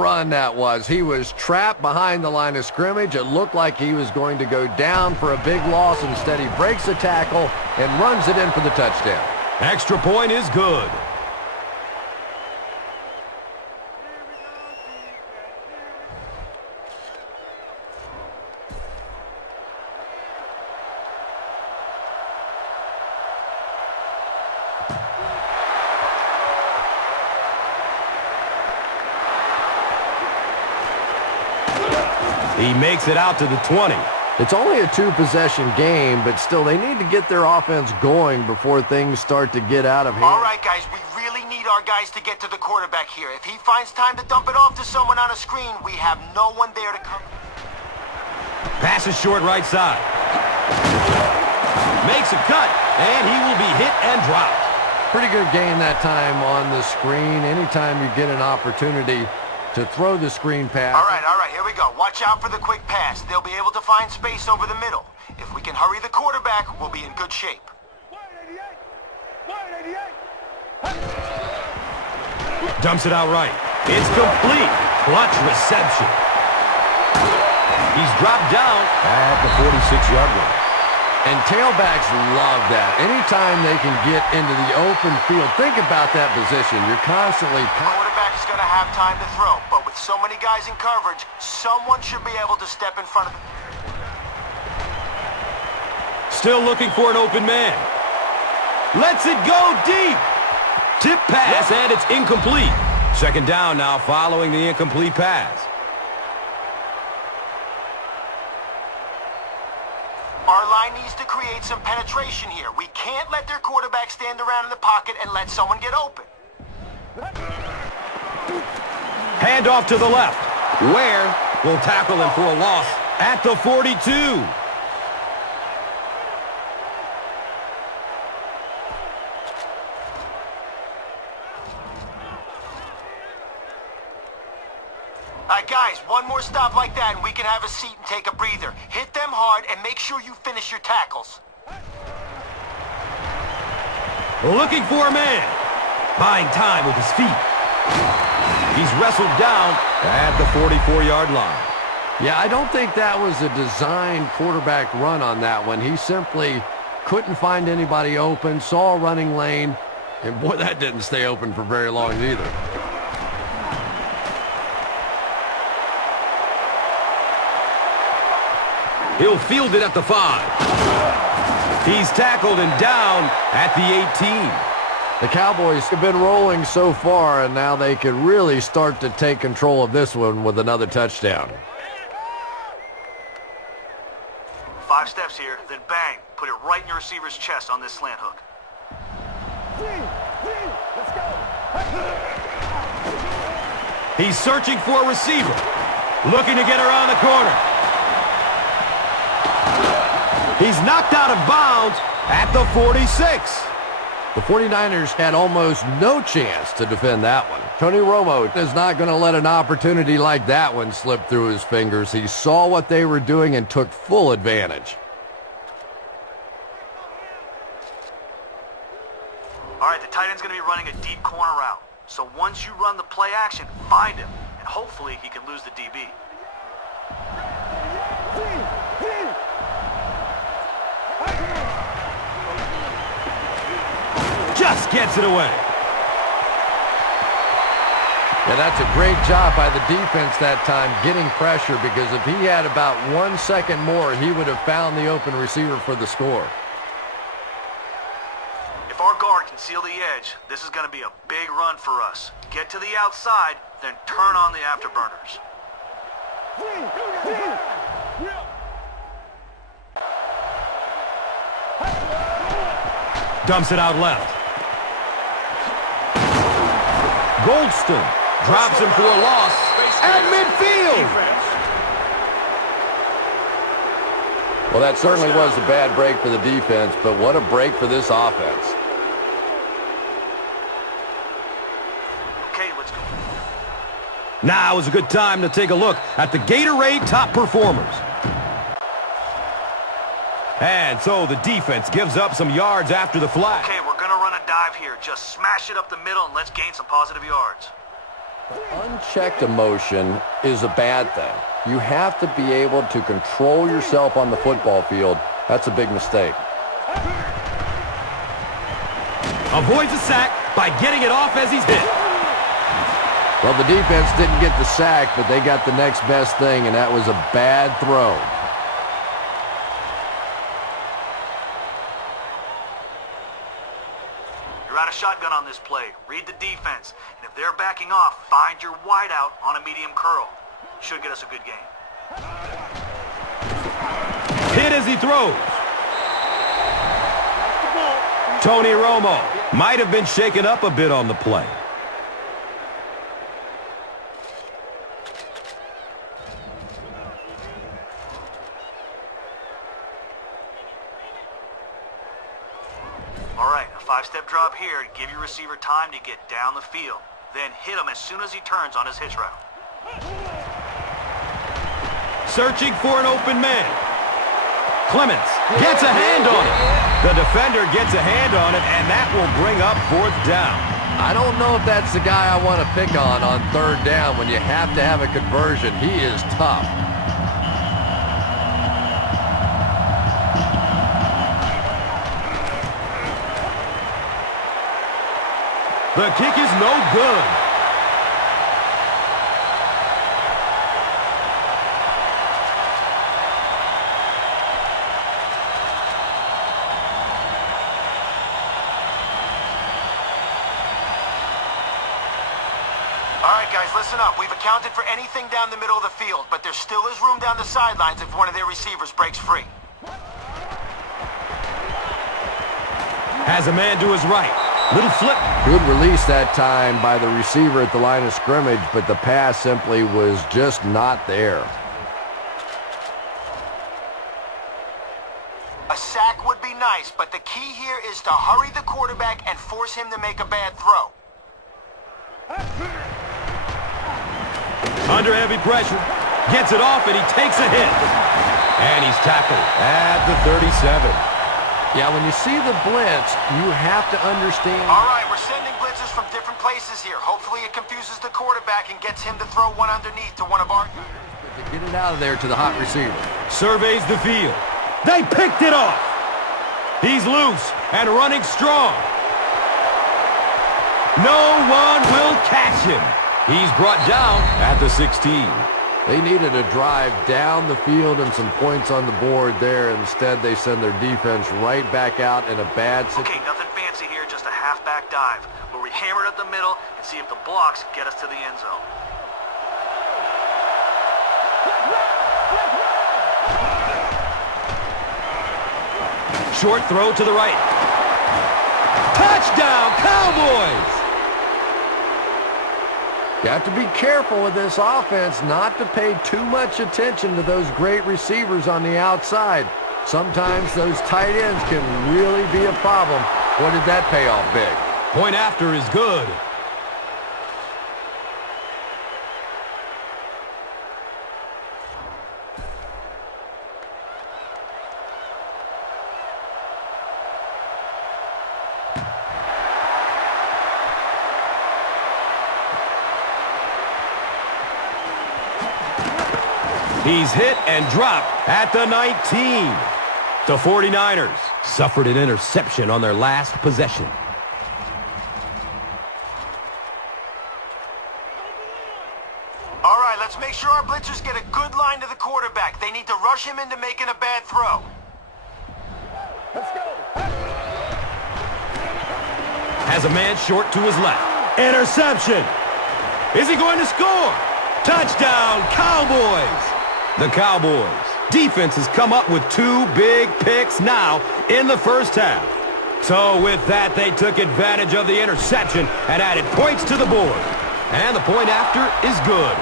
Run that was. He was trapped behind the line of scrimmage. It looked like he was going to go down for a big loss. Instead, he breaks the tackle and runs it in for the touchdown. Extra point is good. He makes it out to the 20. It's only a two-possession game, but still, they need to get their offense going before things start to get out of hand. All right, guys, we really need our guys to get to the quarterback here. If he finds time to dump it off to someone on a screen, we have no one there to come. Pass is short right side. Makes a cut, and he will be hit and dropped. Pretty good gain that time on the screen. Anytime you get an opportunity to throw the screen pass. All right, here we go. Watch out for the quick pass. They'll be able to find space over the middle. If we can hurry the quarterback, we'll be in good shape. Dumps it out right. It's complete. Clutch reception. He's dropped down at the 46-yard line. And tailbacks love that. Anytime they can get into the open field, think about that position. You're constantly... The quarterback is going to have time to throw, but with so many guys in coverage, someone should be able to step in front of him. Still looking for an open man. Lets it go deep. Tip pass, and it's incomplete. Second down now following the incomplete pass. Our line needs to create some penetration here. We can't let their quarterback stand around in the pocket and let someone get open. Hand off to the left. Ware will tackle him for a loss at the 42. All right, guys, one more stop like that and we can have a seat and take a breather. Hit them hard and make sure you finish your tackles. Looking for a man. Buying time with his feet. He's wrestled down at the 44-yard line. Yeah, I don't think that was a designed quarterback run on that one. He simply couldn't find anybody open, saw a running lane, and boy, that didn't stay open for very long either. He'll field it at the 5. He's tackled and down at the 18. The Cowboys have been rolling so far, and now they could really start to take control of this one with another touchdown. 5 steps here, then bang. Put it right in your receiver's chest on this slant hook. Let's go. He's searching for a receiver. Looking to get around the corner. He's knocked out of bounds at the 46. The 49ers had almost no chance to defend that one. Tony Romo is not going to let an opportunity like that one slip through his fingers. He saw what they were doing and took full advantage. All right, the tight end's going to be running a deep corner route. So once you run the play action, find him, and hopefully he can lose the DB. Just gets it away. Yeah, that's a great job by the defense that time, getting pressure, because if he had about 1 second more, he would have found the open receiver for the score. If our guard can seal the edge, this is going to be a big run for us. Get to the outside, then turn on the afterburners. Dumps it out left. Goldston drops him for a loss at midfield. Well, that certainly was a bad break for the defense, but what a break for this offense. Okay, let's go. Now is a good time to take a look at the Gatorade top performers. And so the defense gives up some yards after the flag. Okay, we're going to run a dive here. Just smash it up the middle and let's gain some positive yards. Unchecked emotion is a bad thing. You have to be able to control yourself on the football field. That's a big mistake. Avoids a sack by getting it off as he's hit. Well, the defense didn't get the sack, but they got the next best thing, and that was a bad throw. You're out of shotgun on this play. Read the defense. And if they're backing off, find your wideout on a medium curl. Should get us a good game. Hit as he throws. Tony Romo might have been shaken up a bit on the play. All right, a 5-step drop here to give your receiver time to get down the field. Then hit him as soon as he turns on his hitch route. Searching for an open man. Clemens gets a hand on it. The defender gets a hand on it, and that will bring up 4th down. I don't know if that's the guy I want to pick on 3rd down when you have to have a conversion. He is tough. The kick is no good. All right, guys, listen up. We've accounted for anything down the middle of the field, but there still is room down the sidelines if one of their receivers breaks free. Has a man to his right. Little flip. Good release that time by the receiver at the line of scrimmage, but the pass simply was just not there. A sack would be nice, but the key here is to hurry the quarterback and force him to make a bad throw. Under heavy pressure. Gets it off, and he takes a hit. And he's tackled at the 37. Yeah, when you see the blitz, you have to understand. All right, we're sending blitzes from different places here. Hopefully it confuses the quarterback and gets him to throw one underneath to one of our... To get it out of there to the hot receiver. Surveys the field. They picked it off. He's loose and running strong. No one will catch him. He's brought down at the 16. They needed a drive down the field and some points on the board there. Instead, they send their defense right back out in a bad situation. Okay, nothing fancy here, just a halfback dive, where we hammer it up the middle and see if the blocks get us to the end zone. Short throw to the right. Touchdown, Cowboys! You have to be careful with this offense not to pay too much attention to those great receivers on the outside. Sometimes those tight ends can really be a problem. What did that pay off big? Point after is good. He's hit and dropped at the 19. The 49ers suffered an interception on their last possession. All right, let's make sure our blitzers get a good line to the quarterback. They need to rush him into making a bad throw. Let's go. Has a man short to his left. Interception. Is he going to score? Touchdown, Cowboys! The Cowboys defense has come up with 2 big picks now in the first half. So with that, they took advantage of the interception and added points to the board. And the point after is good.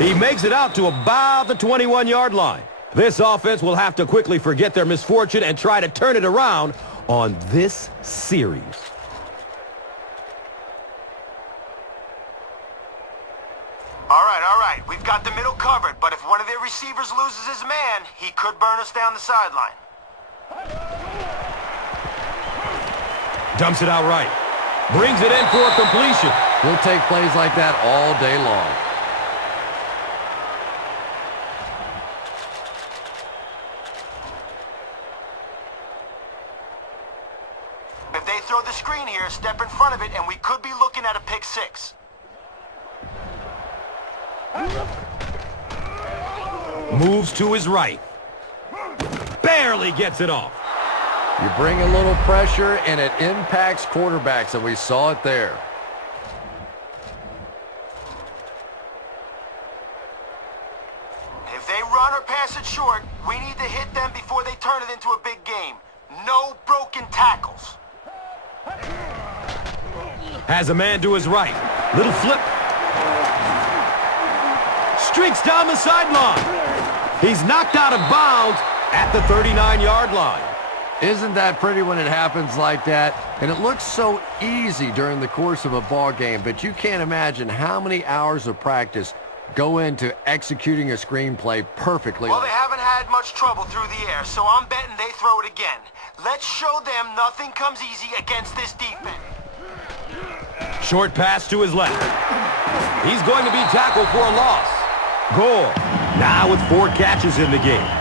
He makes it out to about the 21-yard line. This offense will have to quickly forget their misfortune and try to turn it around on this series. All right. We've got the middle covered, but if one of their receivers loses his man, he could burn us down the sideline. Dumps it out right. Brings it in for a completion. He'll take plays like that all day long. If they throw the screen here, step in front of it, and we could be looking at a pick six. Moves to his right. Barely gets it off. You bring a little pressure, and it impacts quarterbacks, and we saw it there. If they run or pass it short, we need to hit them before they turn it into a big game. No broken tackles. Has a man to his right. Little flip. Streaks down the sideline. He's knocked out of bounds at the 39-yard line. Isn't that pretty when it happens like that? And it looks so easy during the course of a ball game, but you can't imagine how many hours of practice go into executing a screenplay perfectly. Well, they haven't had much trouble through the air, so I'm betting they throw it again. Let's show them nothing comes easy against this defense. Short pass to his left. He's going to be tackled for a loss. Goal. Now with 4 catches in the game.